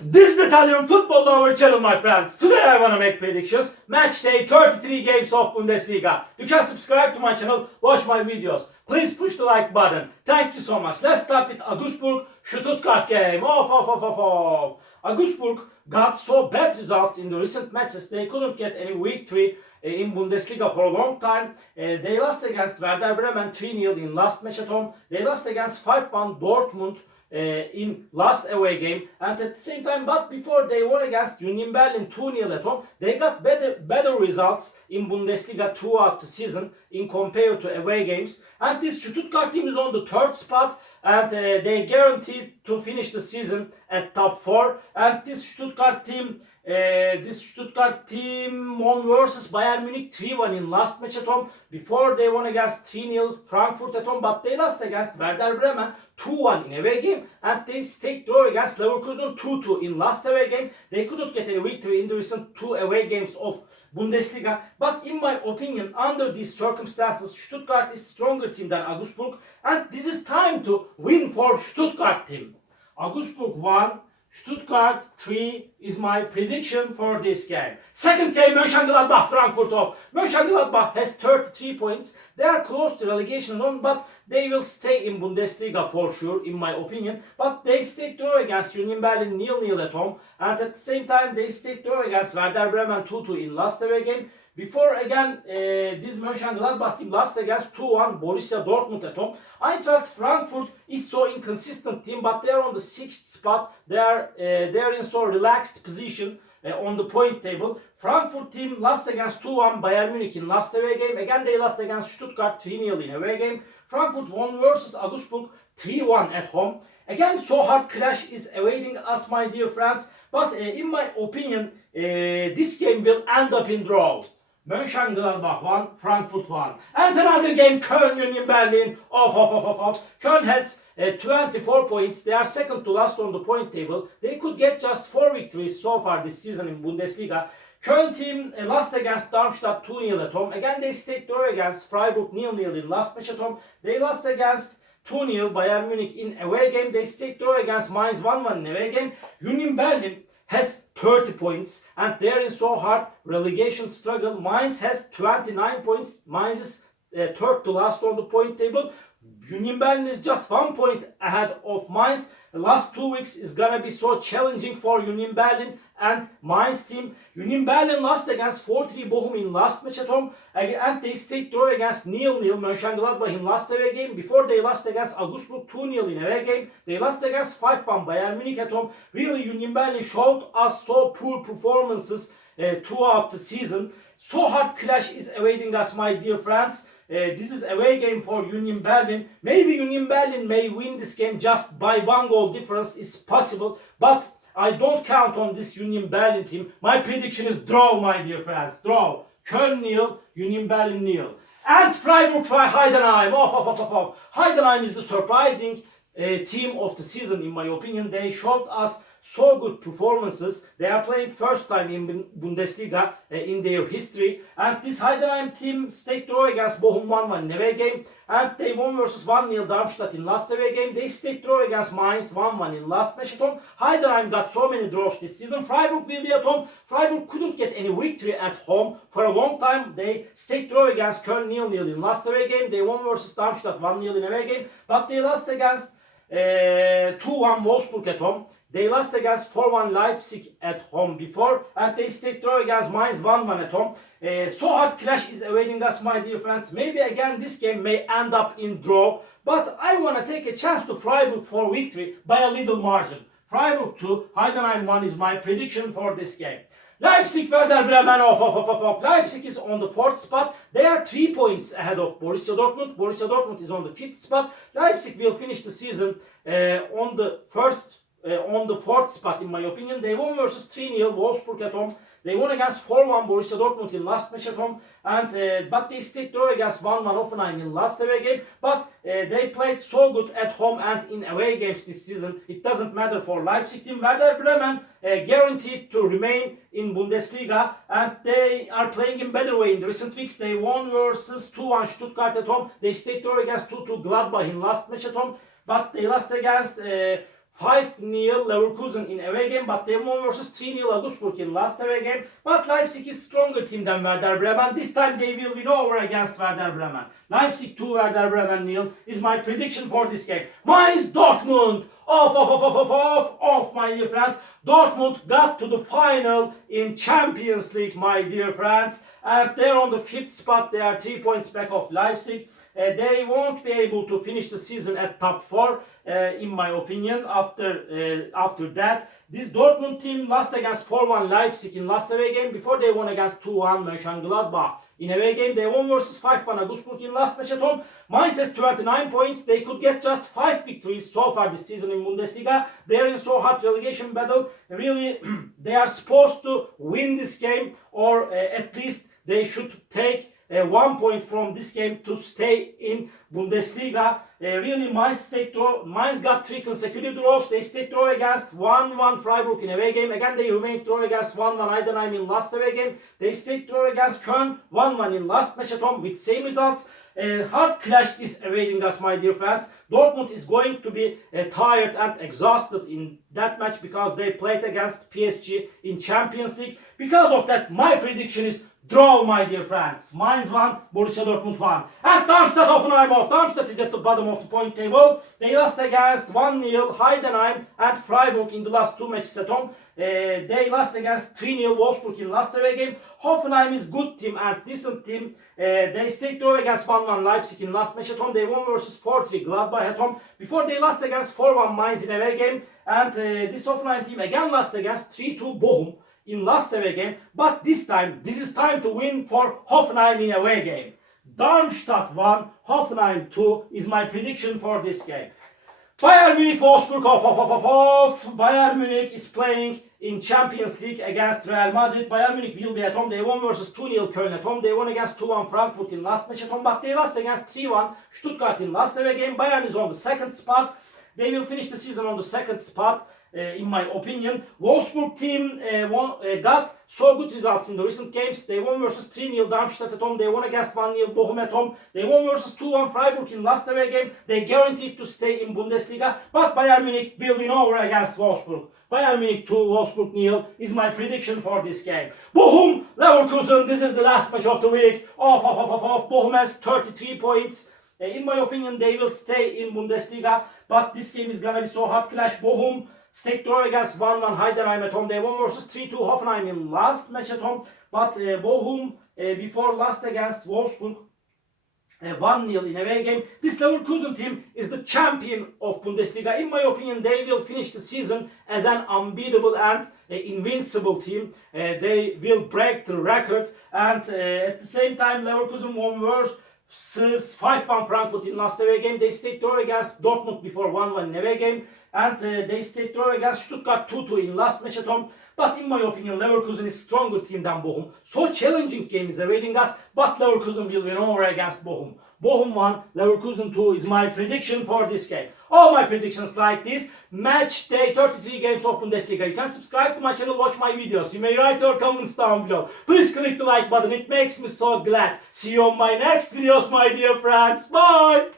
This is Italian football lover channel, my friends. Today I want to make predictions. Match day 33 games of Bundesliga. You can subscribe to my channel, watch my videos. Please push the like button. Thank you so much. Let's start with Augsburg Stuttgart game. Augsburg got so bad results in the recent matches. They couldn't get any victory in Bundesliga for a long time. They lost against Werder Bremen 3-0 in last match at home. They lost against 5-1 Dortmund in last away game, and at the same time, but before they won against Union Berlin 2-0 at home, they got better results in Bundesliga throughout the season in compared to away games. And this Stuttgart team is on the third spot, and they guaranteed to finish the season at top 4. And this Stuttgart team won versus Bayern Munich 3-1 in last match at home. Before they won against 3-0 Frankfurt at home, but they lost against Werder Bremen 2-1 in away game, and they stayed draw against Leverkusen 2-2 in last away game. They couldn't get any victory in the recent 2 away games of Bundesliga, but in my opinion, under these circumstances, Stuttgart is stronger team than Augsburg, and this is time to win for Stuttgart team. Augsburg 1, Stuttgart 3 is my prediction for this game. Second game, Mönchengladbach Frankfurt off. Mönchengladbach has 33 points. They are close to relegation zone, but they will stay in Bundesliga for sure, in my opinion. But they stayed draw against Union Berlin 0-0 at home, and at the same time they stayed draw against Werder Bremen 2-2 in last away game. Before again, this Mönchengladbach team lost against 2-1 Borussia Dortmund at home. Eintracht Frankfurt is so inconsistent team, but they are on the 6th spot. They are in so relaxed position on the point table. Frankfurt team lost against 2-1 Bayern Munich in last away game. Again, they lost against Stuttgart 3-0 in away game. Frankfurt won versus Augsburg 3-1 at home. Again, so hard clash is awaiting us, my dear friends. But in my opinion, this game will end up in draw. Mönchengladbach 1, Frankfurt 1. And another game, Köln Union Berlin. Köln has 24 points. They are second to last on the point table. They could get just 4 victories so far this season in Bundesliga. Köln team lost against Darmstadt 2-0 at home. Again, they stayed draw against Freiburg 0-0 in last match at home. They lost against 2-0 Bayern Munich in away game. They stayed draw against Mainz 1-1 in away game. Union Berlin has 30 points, and they're in so hard relegation struggle. Mainz has 29 points. Mainz is third to last on the point table. Union Berlin is just 1 point ahead of Mainz. The last 2 weeks is gonna be so challenging for Union Berlin and Mainz team. Union Berlin lost against 4-3 Bochum in last match at home, and they stayed draw against 0-0 Mönchengladbach in last away game. Before they lost against Augsburg 2-0 in away game. They lost against 5-1 Bayern Munich at home. Really, Union Berlin showed us so poor performances throughout the season. So hard clash is awaiting us, my dear friends. This is away game for Union Berlin. Maybe Union Berlin may win this game just by 1 goal difference. It's possible, but I don't count on this Union Berlin team. My prediction is draw, my dear friends. Draw. Köln 0, Union Berlin 0. And Freiburg Heidenheim. Heidenheim is the surprising team of the season, in my opinion. They showed us so good performances. They are playing first time in Bundesliga in their history. And this Heidenheim team stayed draw against Bochum 1-1 in away game. And they won versus 1-0 Darmstadt in last away game. They stayed draw against Mainz 1-1 in last match at home. Heidenheim got so many draws this season. Freiburg will be at home. Freiburg couldn't get any victory at home for a long time. They stayed draw against Köln 0-0 in last away game. They won versus Darmstadt 1-0 in away game. But they lost against 2-1 Wolfsburg at home. They lost against 4-1 Leipzig at home before, and they stayed draw against Mainz 1-1 at home. So hard clash is awaiting us, my dear friends. Maybe again this game may end up in draw, but I want to take a chance to Freiburg for victory by a little margin. Freiburg 2, Heidenheim 1 is my prediction for this game. Leipzig Werder Bremen Leipzig is on the 4th spot. They are 3 points ahead of Borussia Dortmund. Borussia Dortmund is on the 5th spot. Leipzig will finish the season on the 4th spot, in my opinion. They won versus 3-0 Wolfsburg at home. They won against 4-1 Borussia Dortmund in last match at home, and but they stayed draw against 1-1 Hoffenheim in last away game. But they played so good at home and in away games this season. It doesn't matter for Leipzig team. Werder Bremen guaranteed to remain in Bundesliga, and they are playing in better way in the recent weeks. They won versus 2-1 Stuttgart at home. They stayed draw against 2-2 Gladbach in last match at home, but they lost against 5-0 Leverkusen in away game, but they won versus 3-0 Augsburg in last away game. But Leipzig is stronger team than Werder Bremen. This time they will win over against Werder Bremen. Leipzig 2, Werder Bremen 0 is my prediction for this game. Mainz Dortmund. Off, my dear friends. Dortmund got to the final in Champions League, my dear friends. And they're on the 5th spot. They are 3 points back of Leipzig. They won't be able to finish the season at top 4, in my opinion, after that. This Dortmund team lost against 4-1 Leipzig in last away game. Before they won against 2-1 Mönchengladbach. In away game, they won versus 5-1 Augsburg in last match at home. Mainz has 29 points. They could get just 5 victories so far this season in Bundesliga. They are in so hot relegation battle. Really, they are supposed to win this game, or at least they should take 1 point from this game to stay in Bundesliga. Really, Mainz got 3 consecutive draws. They stayed draw against 1-1 Freiburg in away game. Again, they remained draw against 1-1 Heidenheim in last away game. They stayed draw against Köln 1-1 in last match at home with same results. Hard clash is awaiting us, my dear friends. Dortmund is going to be tired and exhausted in that match because they played against PSG in Champions League. Because of that, my prediction is draw, my dear friends. Mainz 1, Borussia Dortmund 1. And Darmstadt Hoffenheim off. Darmstadt is at the bottom of the point table. They lost against 1-0 Heidenheim and Freiburg in the last 2 matches at home. They lost against 3-0 Wolfsburg in last away game. Hoffenheim is good team and decent team. They stayed draw against 1-1 Leipzig in last match at home. They won versus 4-3 Gladbach at home. Before they lost against 4-1 Mainz in away game. And this Hoffenheim team again lost against 3-2 Bochum in last away game, but this time, this is time to win for Hoffenheim in away game. Darmstadt 1, Hoffenheim 2 is my prediction for this game. Bayern Munich, Wolfsburg off. Bayern Munich is playing in Champions League against Real Madrid. Bayern Munich will be at home. They won versus 2-0 Köln at home. They won against 2-1 Frankfurt in last match at home, but they lost against 3-1 Stuttgart in last away game. Bayern is on the 2nd spot. They will finish the season on the 2nd spot. In my opinion, Wolfsburg team got so good results in the recent games. They won versus 3-0 Darmstadt at home. They won against 1-0 Bochum at home. They won versus 2-1 Freiburg in last away game. They guaranteed to stay in Bundesliga. But Bayern Munich will win over against Wolfsburg. Bayern Munich 2, Wolfsburg 0 is my prediction for this game. Bochum, Leverkusen, this is the last match of the week. Off. Bochum has 33 points. In my opinion, they will stay in Bundesliga. But this game is gonna be so hard clash. Bochum stayed draw against 1-1 Heidenheim at home. They won versus 3-2 Hoffenheim in last match at home. But Bochum before lost against Wolfsburg 1-0 in away game. This Leverkusen team is the champion of Bundesliga. In my opinion, they will finish the season as an unbeatable and invincible team. They will break the record. And at the same time, Leverkusen won versus 5-1 Frankfurt in last away game. They stayed draw against Dortmund before 1-1 in away game. And they stayed draw against Stuttgart 2-2 in last match at home. But in my opinion, Leverkusen is stronger team than Bochum. So challenging game is awaiting us. But Leverkusen will win over against Bochum. Bochum 1, Leverkusen 2 is my prediction for this game. All my predictions like this. Match day 33 games of Bundesliga. You can subscribe to my channel, watch my videos. You may write your comments down below. Please click the like button. It makes me so glad. See you on my next videos, my dear friends. Bye.